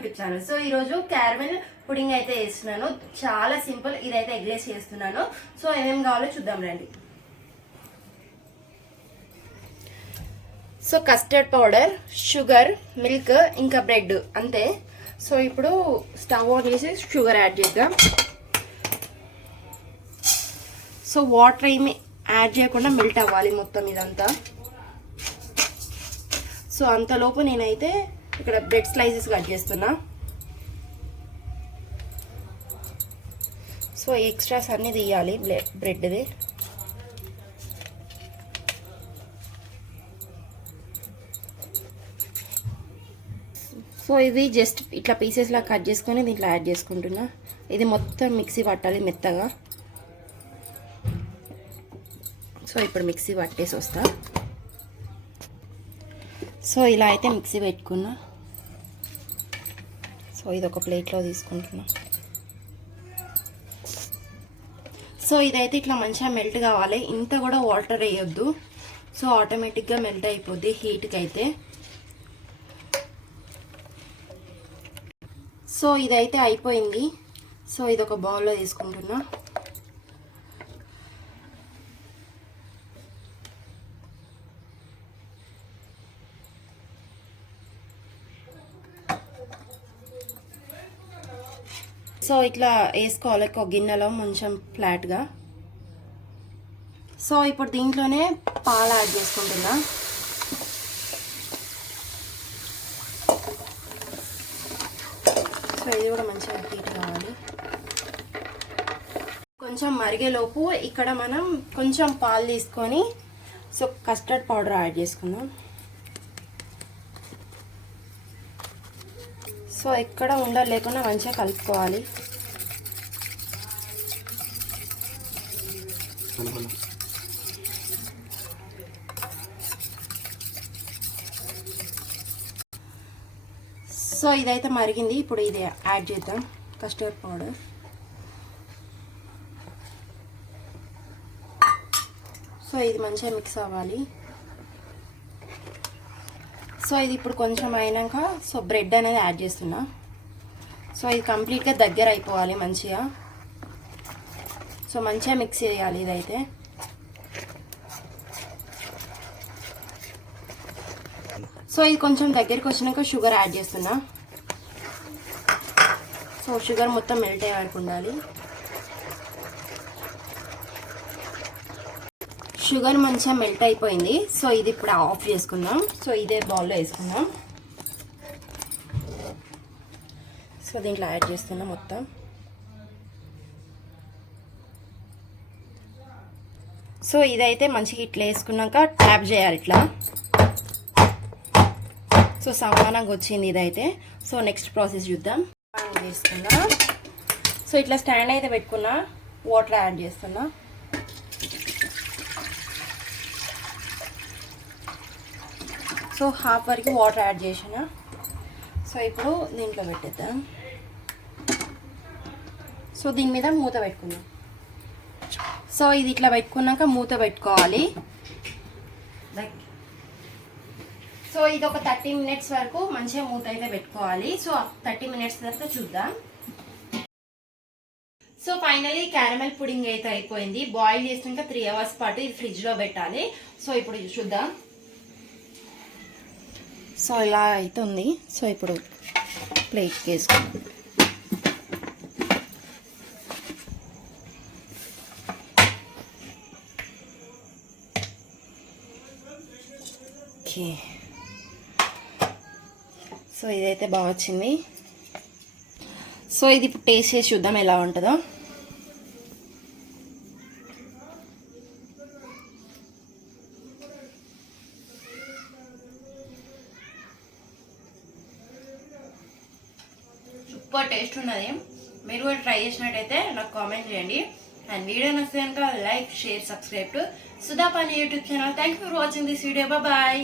YouTube channel. So ఈరోజు caramel pudding అయితే చేస్తున్నాను. చాలా సింపుల్. ఇదైతే ఎగ్లెస్ చేస్తున్నాను. సో ఏమేమి కావాలో చూద్దాం రండి. So custard powder, sugar, milk, ఇంకా బ్రెడ్ అంతే. సో ఇప్పుడు స్టవ్ ఆన్ చేసి షుగర్ యాడ్ చేద్దాం. సో వాటర్ ఏమి యాడ్ చేయకుండా మెల్ట్ అవ్వాలి మొత్తం ఇదంతా. సో అంతలోపు నేనైతే ఇక్కడ బ్రెడ్ స్లైసెస్ కట్ చేస్తున్నా. సో ఎక్స్ట్రాస్ అన్నీ తీయాలి బ్రెడ్ది. సో ఇది జస్ట్ ఇట్లా పీసెస్లా కట్ చేసుకొని దీంట్లో యాడ్ చేసుకుంటున్నా. ఇది మొత్తం మిక్సీ పట్టాలి మెత్తగా. సో ఇప్పుడు మిక్సీ పట్టేసి వస్తా. సో ఇలా అయితే మిక్సీ పెట్టుకున్నా. సో ఇది ఒక ప్లేట్లో తీసుకుంటున్నా. సో ఇదైతే ఇట్లా మంచిగా మెల్ట్ కావాలి. ఇంత కూడా వాటర్ వేయొద్దు. సో ఆటోమేటిక్గా మెల్ట్ అయిపోద్ది హీట్కి అయితే. సో ఇదైతే అయిపోయింది. సో ఇది ఒక బౌల్లో తీసుకుంటున్నా. సో ఇట్లా వేసుకోవాలి ఒక గిన్నెలో కొంచెం ఫ్లాట్గా. సో ఇప్పుడు దీంట్లోనే పాలు యాడ్ చేసుకుంటున్నా. సో ఇది కూడా మంచిగా హీట్ కావాలి. కొంచెం మరిగేలోపు ఇక్కడ మనం కొంచెం పాలు తీసుకొని సో కస్టర్డ్ పౌడర్ యాడ్ చేసుకుందాం. సో ఎక్కడ ఉండలు లేకుండా మంచిగా కలుపుకోవాలి. సో ఇదైతే మరిగింది. ఇప్పుడు ఇది యాడ్ చేద్దాం కస్టర్డ్ పౌడర్. సో ఇది మంచిగా మిక్స్ అవ్వాలి. సో ఇది ఇప్పుడు కొంచెం అయినాక సో బ్రెడ్ అనేది యాడ్ చేస్తున్నా. సో ఇది కంప్లీట్గా దగ్గర అయిపోవాలి మంచిగా. సో మంచిగా మిక్స్ చేయాలి ఇదైతే. సో ఇది కొంచెం దగ్గరికి వచ్చినాక షుగర్ యాడ్ చేస్తున్నా. సో షుగర్ మొత్తం మెల్ట్ అయ్యే వరకు ఉండాలి. షుగర్ మంచిగా మెల్ట్ అయిపోయింది. సో ఇది ఇప్పుడు ఆఫ్ చేసుకుందాం. సో ఇదే బౌల్లో వేసుకుందాం. సో దీంట్లో యాడ్ చేస్తున్నాం మొత్తం. సో ఇదైతే మంచిగా ఇట్లా వేసుకున్నాక ట్యాప్ చేయాలి ఇట్లా. సో సమానంగా వచ్చింది ఇదైతే. సో నెక్స్ట్ ప్రాసెస్ చూద్దాం. చేసుకున్నా. సో ఇట్లా స్టాండ్ అయితే పెట్టుకున్నా. వాటర్ యాడ్ చేస్తున్నా. సో హాఫ్ వరకు వాటర్ యాడ్ చేసిన. సో ఇప్పుడు దీంట్లో పెట్టేద్దాం. సో దీని మీద మూత పెట్టుకుందాం. సో ఇది ఇట్లా పెట్టుకున్నాక మూత పెట్టుకోవాలి. సో ఇది ఒక 30 మినిట్స్ వరకు మంచిగా మూత అయితే పెట్టుకోవాలి. సో 30 మినిట్స్ తర్వాత చూద్దాం. సో ఫైనలీ క్యారమెల్ పుడింగ్ అయితే అయిపోయింది. బాయిల్ చేసినాక 3 అవర్స్ పాటు ఇది ఫ్రిడ్జ్లో పెట్టాలి. సో ఇప్పుడు చూద్దాం. సో ఇలా అవుతుంది. సో ఇప్పుడు ప్లేట్కి వేసుకుందాం. ఓకే. సో ఇదైతే బాగా వచ్చింది. సో ఇది ఇప్పుడు టేస్ట్ చేసి చూద్దాం ఎలా ఉంటుందో. సూపర్ టేస్ట్ ఉన్నది. మీరు కూడా ట్రై చేసినట్టయితే నాకు కామెంట్ చేయండి. అండ్ వీడియో నచ్చితే కనుక like, share, subscribe to Sudha Pani YouTube channel. Thank you for watching this video. Bye.